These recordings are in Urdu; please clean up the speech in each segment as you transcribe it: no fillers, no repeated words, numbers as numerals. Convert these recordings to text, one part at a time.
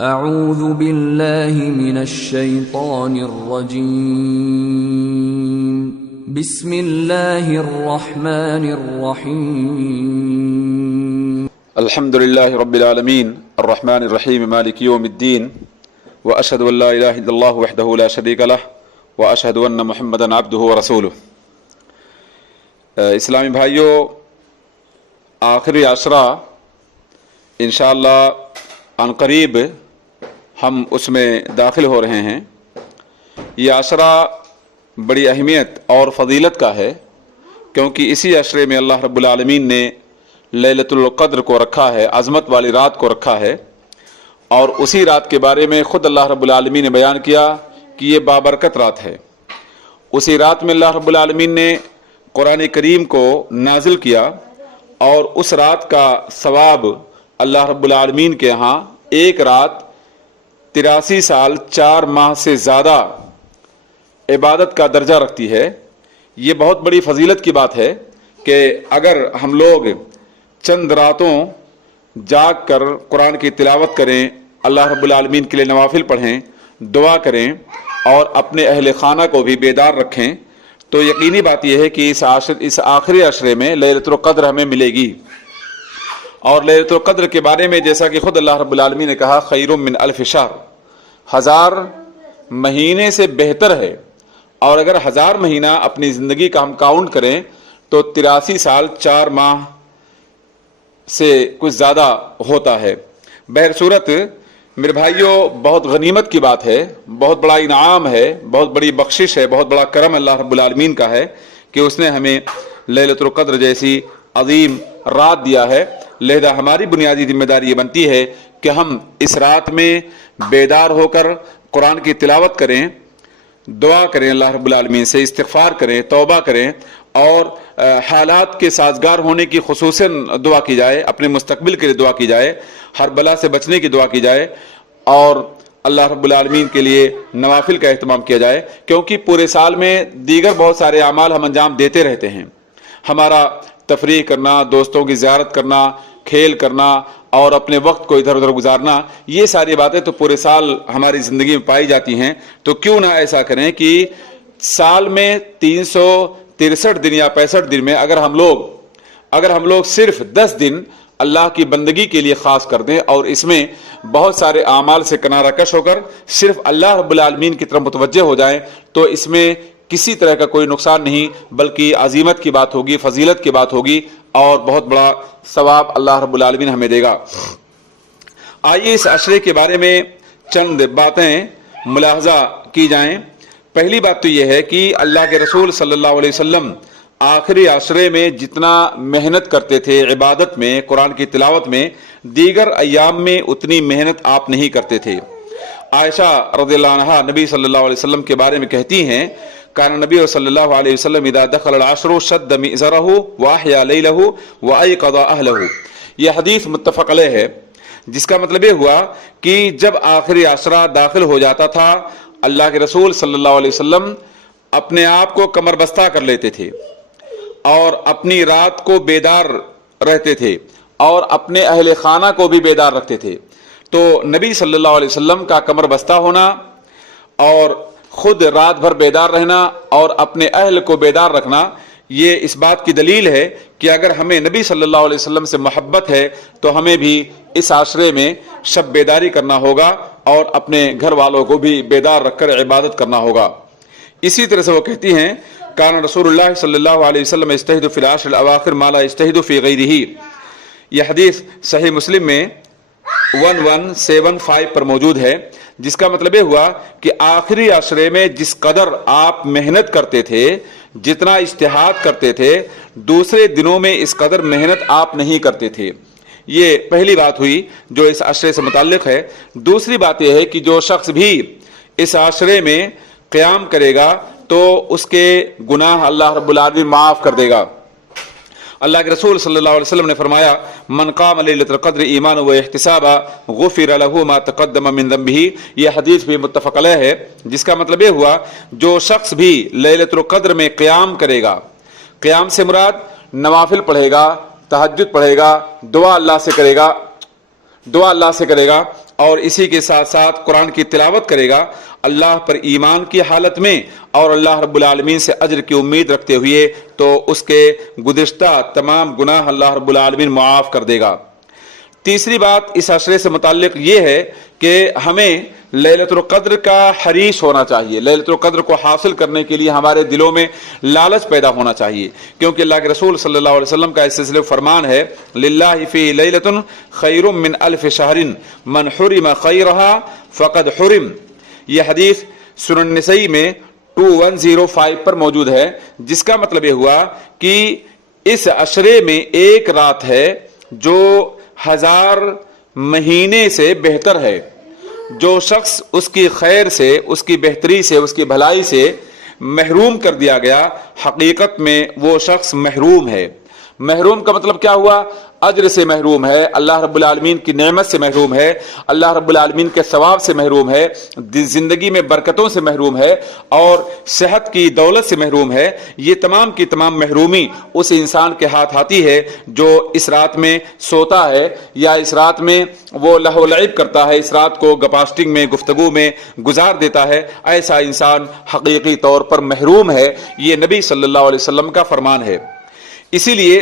اعوذ باللہ من الشیطان الرجیم بسم اللہ الرحمن الرحیم الحمد للہ رب العالمین الرحمن الرحیم مالک یوم الدین واشہد ان لا الہ الا اللہ وحدہ لا شریک لہ واشہد ان محمدا عبدہ ورسولہ۔ اسلامی بھائیوں، آخری عشرہ انشاءاللہ عنقریب ہم اس میں داخل ہو رہے ہیں۔ یہ عشرہ بڑی اہمیت اور فضیلت کا ہے، کیونکہ اسی عشرے میں اللہ رب العالمین نے لیلۃ القدر کو رکھا ہے، عظمت والی رات کو رکھا ہے، اور اسی رات کے بارے میں خود اللہ رب العالمین نے بیان کیا کہ یہ بابرکت رات ہے۔ اسی رات میں اللہ رب العالمین نے قرآن کریم کو نازل کیا، اور اس رات کا ثواب اللہ رب العالمین کے ہاں ایک رات 83 سال 4 ماہ سے زیادہ عبادت کا درجہ رکھتی ہے۔ یہ بہت بڑی فضیلت کی بات ہے کہ اگر ہم لوگ چند راتوں جاگ کر قرآن کی تلاوت کریں، اللہ رب العالمین کے لیے نوافل پڑھیں، دعا کریں، اور اپنے اہل خانہ کو بھی بیدار رکھیں، تو یقینی بات یہ ہے کہ اس آخری عشرے میں لیلۃ القدر ہمیں ملے گی۔ اور لیلۃ القدر کے بارے میں جیسا کہ خود اللہ رب العالمین نے کہا، خیر من الف شہر، 1000 مہینے سے بہتر ہے۔ اور اگر 1000 مہینہ اپنی زندگی کا ہم کاؤنٹ کریں تو 83 سال 4 ماہ سے کچھ زیادہ ہوتا ہے۔ بہر صورت میرے بھائیوں، بہت غنیمت کی بات ہے، بہت بڑا انعام ہے، بہت بڑی بخشش ہے، بہت بڑا کرم اللہ رب العالمین کا ہے کہ اس نے ہمیں لیلۃ القدر جیسی عظیم رات دیا ہے۔ لہذا ہماری بنیادی ذمہ داری یہ بنتی ہے کہ ہم اس رات میں بیدار ہو کر قرآن کی تلاوت کریں، دعا کریں، اللہ رب العالمین سے استغفار کریں، توبہ کریں، اور حالات کے سازگار ہونے کی خصوصاً دعا کی جائے، اپنے مستقبل کے لیے دعا کی جائے، ہر بلا سے بچنے کی دعا کی جائے، اور اللہ رب العالمین کے لیے نوافل کا اہتمام کیا جائے، کیونکہ پورے سال میں دیگر بہت سارے اعمال ہم انجام دیتے رہتے ہیں۔ ہمارا تفریح کرنا، دوستوں کی زیارت کرنا، کھیل کرنا، اور اپنے وقت کو ادھر ادھر گزارنا، یہ ساری باتیں تو پورے سال ہماری زندگی میں پائی جاتی ہیں۔ تو کیوں نہ ایسا کریں کہ سال میں 363 دن یا 65 دن میں اگر ہم لوگ صرف 10 دن اللہ کی بندگی کے لیے خاص کر دیں، اور اس میں بہت سارے اعمال سے کنارہ کش ہو کر صرف اللہ رب العالمین کی طرف متوجہ ہو جائیں، تو اس میں کسی طرح کا کوئی نقصان نہیں، بلکہ عظیمت کی بات ہوگی، فضیلت کی بات ہوگی، اور بہت بڑا ثواب اللہ رب العالمین ہمیں دے گا۔ آئیے اس عشرے کے بارے میں چند باتیں ملاحظہ کی جائیں۔ پہلی بات تو یہ ہے کہ اللہ کے رسول صلی اللہ علیہ وسلم آخری عشرے میں جتنا محنت کرتے تھے عبادت میں، قرآن کی تلاوت میں، دیگر ایام میں اتنی محنت آپ نہیں کرتے تھے۔ عائشہ رضی اللہ عنہا نبی صلی اللہ علیہ وسلم کے بارے میں کہتی ہیں، کان نبی صلی اللہ علیہ وسلم اذا دخل العشر شد مئزرہ واحیا لیلہ وایقظ اہلہ۔ یہ حدیث متفق علیہ ہے، جس کا مطلب یہ ہوا کہ جب آخری عشرہ داخل ہو جاتا تھا، اللہ کے رسول صلی اللہ علیہ وسلم اپنے آپ کو کمر بستہ کر لیتے تھے، اور اپنی رات کو بیدار رہتے تھے، اور اپنے اہل خانہ کو بھی بیدار رکھتے تھے۔ تو نبی صلی اللہ علیہ وسلم کا کمر بستہ ہونا اور خود رات بھر بیدار رہنا اور اپنے اہل کو بیدار رکھنا، یہ اس بات کی دلیل ہے کہ اگر ہمیں نبی صلی اللہ علیہ وسلم سے محبت ہے تو ہمیں بھی اس عشرے میں شب بیداری کرنا ہوگا، اور اپنے گھر والوں کو بھی بیدار رکھ کر عبادت کرنا ہوگا۔ اسی طرح سے وہ کہتی ہیں، کان رسول اللہ صلی اللہ علیہ وسلم یجتہد فی العشر الاواخر ما لا یجتہد فی غیرہ۔ یہ حدیث صحیح مسلم میں 1175 پر موجود ہے، جس کا مطلب یہ ہوا کہ آخری عشرے میں جس قدر آپ محنت کرتے تھے، جتنا اجتہاد کرتے تھے، دوسرے دنوں میں اس قدر محنت آپ نہیں کرتے تھے۔ یہ پہلی بات ہوئی جو اس عشرے سے متعلق ہے۔ دوسری بات یہ ہے کہ جو شخص بھی اس عشرے میں قیام کرے گا تو اس کے گناہ اللہ رب العالمین معاف کر دے گا۔ اللہ کے رسول صلی اللہ علیہ وسلم نے فرمایا، من قام لیلۃ القدر ایمانا و احتسابا غفر له ما تقدم من ذنبه۔ یہ حدیث بھی متفق علیہ ہے، جس کا مطلب یہ ہوا جو شخص بھی لیلۃ القدر میں قیام کرے گا، قیام سے مراد نوافل پڑھے گا، تہجد پڑھے گا، دعا اللہ سے کرے گا، اور اسی کے ساتھ ساتھ قرآن کی تلاوت کرے گا اللہ پر ایمان کی حالت میں اور اللہ رب العالمین سے اجر کی امید رکھتے ہوئے، تو اس کے گزشتہ تمام گناہ اللہ رب العالمین معاف کر دے گا۔ تیسری بات اس عشرے سے متعلق یہ ہے کہ ہمیں لیلۃ القدر کا حریص ہونا چاہیے۔ لیلۃ القدر کو حاصل کرنے کے لیے ہمارے دلوں میں لالچ پیدا ہونا چاہیے، کیونکہ اللہ کے رسول صلی اللہ علیہ وسلم کا اس سلسلے فرمان ہے للہ فی لیلۃ خیر من الف شہر من حرم خیرہا فقد حرم۔ یہ حدیث سنن نسائی میں 2105 پر موجود ہے، جس کا مطلب یہ ہوا کہ اس عشرے میں ایک رات ہے جو 1000 مہینے سے بہتر ہے۔ جو شخص اس کی خیر سے، اس کی بہتری سے، اس کی بھلائی سے محروم کر دیا گیا، حقیقت میں وہ شخص محروم ہے۔ محروم کا مطلب کیا ہوا؟ اجر سے محروم ہے، اللہ رب العالمین کی نعمت سے محروم ہے، اللہ رب العالمین کے ثواب سے محروم ہے، زندگی میں برکتوں سے محروم ہے، اور صحت کی دولت سے محروم ہے۔ یہ تمام کی تمام محرومی اس انسان کے ہاتھ آتی ہے جو اس رات میں سوتا ہے، یا اس رات میں وہ لہو و لعب کرتا ہے، اس رات کو گپاسٹنگ میں، گفتگو میں گزار دیتا ہے۔ ایسا انسان حقیقی طور پر محروم ہے۔ یہ نبی صلی اللہ علیہ وسلم کا فرمان ہے۔ اسی لیے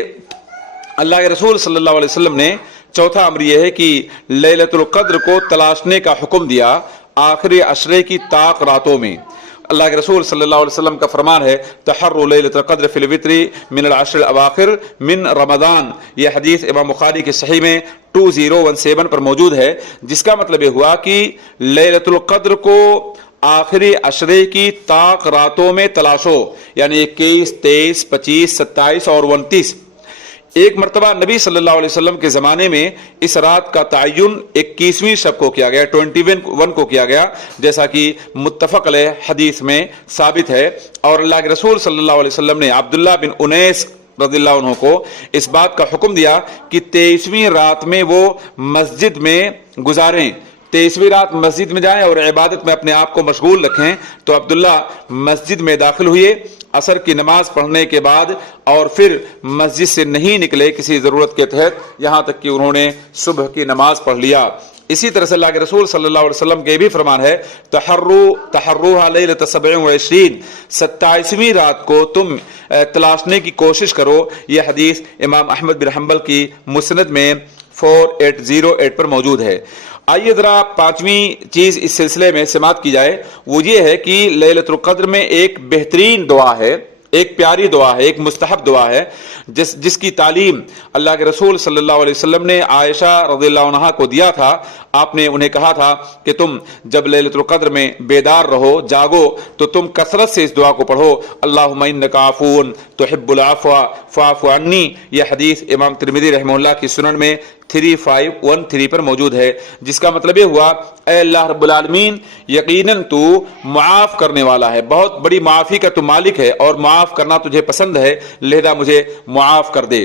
اللہ کے رسول صلی اللہ علیہ وسلم نے چوتھا امر یہ ہے کہ لیلۃ القدر کو تلاشنے کا حکم دیا آخری عشرے کی طاق راتوں میں۔ اللہ کے رسول صلی اللہ علیہ وسلم کا فرمان ہے تحروا لیلۃ القدر فی الوتر من العشر الاواخر من رمضان۔ یہ حدیث امام بخاری کے صحیح میں 2017 پر موجود ہے، جس کا مطلب یہ ہوا کہ لیلۃ القدر کو آخری عشرے کی طاق راتوں میں تلاشو، یعنی 21، 23، 25، 27 اور 29۔ ایک مرتبہ نبی صلی اللہ علیہ وسلم کے زمانے میں اس رات کا تعین 21ویں شب کو کیا گیا، 21 کو کیا گیا، جیسا کہ متفق علیہ حدیث میں ثابت ہے۔ اور اللہ کے رسول صلی اللہ علیہ وسلم نے عبداللہ بن انیس رضی اللہ عنہ کو اس بات کا حکم دیا کہ 23ویں رات میں وہ مسجد میں گزاریں، 23ویں رات مسجد میں جائیں اور عبادت میں اپنے آپ کو مشغول رکھیں۔ تو عبداللہ مسجد میں داخل ہوئے عصر کی نماز پڑھنے کے بعد، اور پھر مسجد سے نہیں نکلے کسی ضرورت کے تحت، یہاں تک کہ انہوں نے صبح کی نماز پڑھ لیا۔ اسی طرح سے اللہ کے رسول صلی اللہ علیہ وسلم کے بھی فرمان ہے تحروها لیلۃ 27، 27ویں رات کو تم تلاشنے کی کوشش کرو۔ یہ حدیث امام احمد بن حنبل کی مسند میں 4808 پر موجود ہے۔ آئیے ذرا پانچویں چیز اس سلسلے میں سماعت کی جائے، وہ یہ ہے کہ لیلۃ القدر میں ایک بہترین دعا ہے، ایک پیاری دعا ہے، ایک مستحب دعا ہے، جس کی تعلیم اللہ کے رسول صلی اللہ علیہ وسلم نے عائشہ رضی اللہ عنہا کو دیا تھا۔ آپ نے انہیں کہا تھا کہ تم جب لیلۃ القدر میں بیدار رہو، جاگو، تو تم کثرت سے اس دعا کو پڑھو، اللہم انک عفو تحب العفو فاعف عنی۔ یہ حدیث امام ترمذی رحمہ اللہ کی سنن میں 3513 پر موجود ہے، جس کا مطلب یہ ہوا اے اللہ رب العالمین، یقیناً تو معاف کرنے والا ہے، بہت بڑی معافی کا تو مالک ہے، اور معاف کرنا تجھے پسند ہے، لہذا مجھے معاف کر دے۔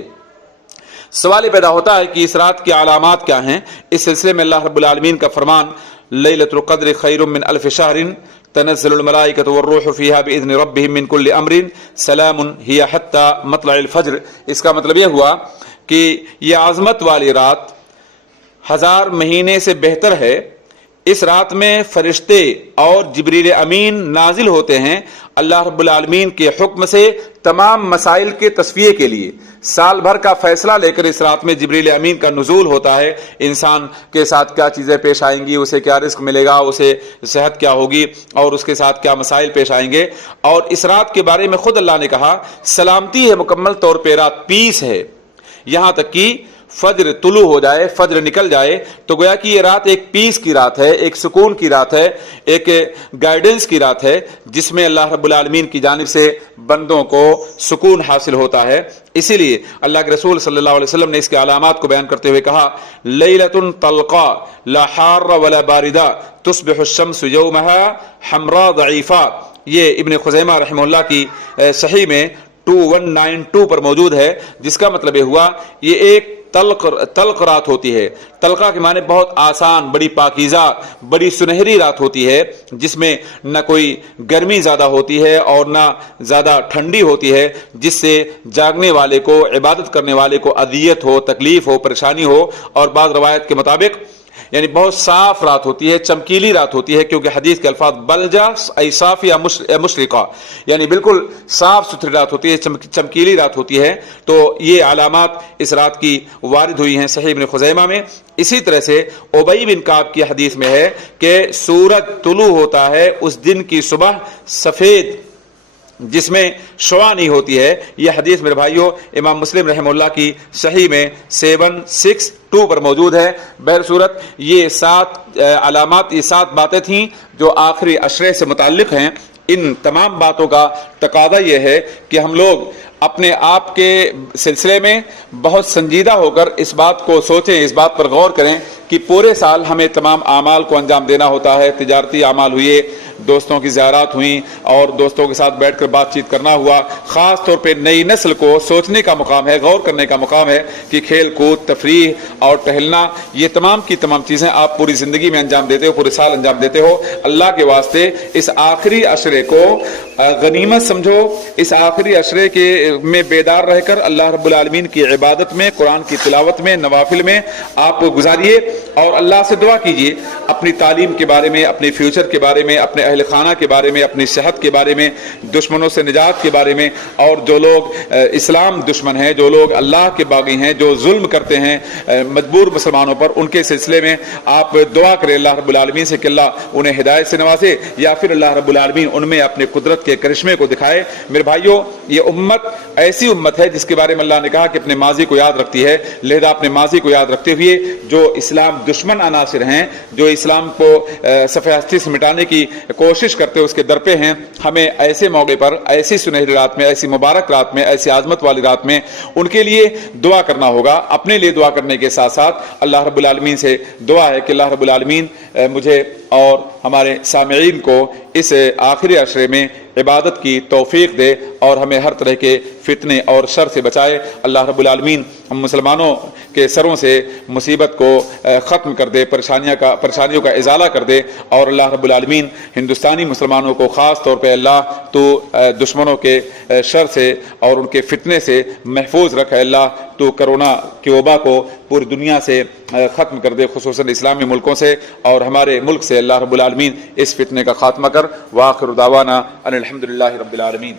سوال پیدا ہوتا ہے کہ اس رات کی علامات کیا ہیں؟ اس سلسلے میں اللہ رب العالمین کا فرمان لیلۃ القدر خیر من الف شہر تنزل الملائکۃ والروح فیہا باذن ربہم من کل امر سلام ہی حتی مطلع الفجر۔ اس کا مطلب یہ ہوا کہ یہ عظمت والی رات 1000 مہینے سے بہتر ہے۔ اس رات میں فرشتے اور جبریل امین نازل ہوتے ہیں اللہ رب العالمین کے حکم سے تمام مسائل کے تصفیے کے لیے۔ سال بھر کا فیصلہ لے کر اس رات میں جبریل امین کا نزول ہوتا ہے، انسان کے ساتھ کیا چیزیں پیش آئیں گی، اسے کیا رزق ملے گا، اسے صحت کیا ہوگی، اور اس کے ساتھ کیا مسائل پیش آئیں گے۔ اور اس رات کے بارے میں خود اللہ نے کہا سلامتی ہے، مکمل طور پہ رات پیس ہے، یہاں تک کہ فجر طلوع ہو جائے، فجر نکل جائے تو گویا کہ یہ رات ایک پیس کی رات ہے، ایک سکون کی رات ہے، ایک گائیڈنس کی رات ہے، جس میں اللہ رب العالمین کی جانب سے بندوں کو سکون حاصل ہوتا ہے۔ اسی لیے اللہ کے رسول صلی اللہ علیہ وسلم نے اس کے علامات کو بیان کرتے ہوئے کہا لیلۃ طلقا لا حار ولا باردہ تصبح الشمس یومها حمراء ضعیفہ۔ یہ ابن خزیمہ رحمہ اللہ کی صحیح میں 2192 پر موجود ہے، جس کا مطلب یہ ہوا یہ ایک تلق رات ہوتی ہے۔ تلقہ کے معنی بہت آسان، بڑی پاکیزہ، بڑی سنہری رات ہوتی ہے، جس میں نہ کوئی گرمی زیادہ ہوتی ہے اور نہ زیادہ ٹھنڈی ہوتی ہے، جس سے جاگنے والے کو، عبادت کرنے والے کو اذیت ہو، تکلیف ہو، پریشانی ہو۔ اور بعض روایت کے مطابق یعنی بہت صاف رات ہوتی ہے, چمکیلی رات ہوتی ہے, کیونکہ حدیث کے الفاظ بلجا ای صاف یا مشرقہ, یعنی بالکل صاف ستھری رات ہوتی ہے, چمکیلی رات ہوتی ہے. تو یہ علامات اس رات کی وارد ہوئی ہیں صحیح ابن خزیمہ میں. اسی طرح سے ابی بن کعب کی حدیث میں ہے کہ سورج طلوع ہوتا ہے اس دن کی صبح سفید جس میں شعاع نہیں ہوتی ہے. یہ حدیث میرے بھائیوں امام مسلم رحمہ اللہ کی صحیح میں 762 پر موجود ہے. بہر صورت یہ 7 علامات, یہ 7 باتیں تھیں جو آخری عشرے سے متعلق ہیں. ان تمام باتوں کا تقاضا یہ ہے کہ ہم لوگ اپنے آپ کے سلسلے میں بہت سنجیدہ ہو کر اس بات کو سوچیں, اس بات پر غور کریں کہ پورے سال ہمیں تمام اعمال کو انجام دینا ہوتا ہے. تجارتی اعمال ہوئے, دوستوں کی زیارات ہوئیں, اور دوستوں کے ساتھ بیٹھ کر بات چیت کرنا ہوا. خاص طور پہ نئی نسل کو سوچنے کا مقام ہے, غور کرنے کا مقام ہے کہ کھیل کود, تفریح اور ٹہلنا, یہ تمام کی تمام چیزیں آپ پوری زندگی میں انجام دیتے ہو, پورے سال انجام دیتے ہو. اللہ کے واسطے اس آخری عشرے کو غنیمت سمجھو. اس آخری عشرے کے میں بیدار رہ کر اللہ رب العالمین کی عبادت میں, قرآن کی تلاوت میں, نوافل میں آپ گزاریے, اور اللہ سے دعا کیجیے اپنی تعلیم کے بارے میں, اپنے فیوچر کے بارے میں, اپنے اہل خانہ کے بارے میں, اپنی صحت کے بارے میں, دشمنوں سے نجات کے بارے میں. اور جو لوگ اسلام دشمن ہیں, جو لوگ اللہ کے باغی ہیں, جو ظلم کرتے ہیں مجبور مسلمانوں پر, ان کے سلسلے میں آپ دعا کریں اللہ رب العالمین سے کہ اللہ انہیں ہدایت سے نوازے, یا پھر اللہ رب العالمین ان میں اپنے قدرت کے کرشمے کو دکھائے. میرے بھائیوں یہ امت ایسی امت ہے جس کے بارے میں اللہ نے کہا کہ اپنے ماضی کو یاد رکھتی ہے. لہذا اپنے ماضی کو یاد رکھتے ہوئے جو اسلام دشمن عناصر ہیں, جو اسلام کو صفحہ ہستی سے مٹانے کی کوشش کرتے اس کے در پہ ہیں, ہمیں ایسے موقع پر, ایسی سنہری رات میں, ایسی مبارک رات میں, ایسی عظمت والی رات میں ان کے لیے دعا کرنا ہوگا. اپنے لیے دعا کرنے کے ساتھ ساتھ اللہ رب العالمین سے دعا ہے کہ اللہ رب العالمین مجھے اور ہمارے سامعین کو اس آخری عشرے میں عبادت کی توفیق دے اور ہمیں ہر طرح کے فتنے اور شر سے بچائے. اللہ رب العالمین ہم مسلمانوں کے سروں سے مصیبت کو ختم کر دے, پریشانیوں کا ازالہ کر دے, اور اللہ رب العالمین ہندوستانی مسلمانوں کو خاص طور پہ اللہ تو دشمنوں کے شر سے اور ان کے فتنے سے محفوظ رکھ. اللہ تو کرونا کی وبا کو پوری دنیا سے ختم کر دے, خصوصاً اسلامی ملکوں سے اور ہمارے ملک سے. اللہ رب العالمین اس فتنے کا خاتمہ کر. وآخر دعوانا ان الحمدللہ رب العالمین.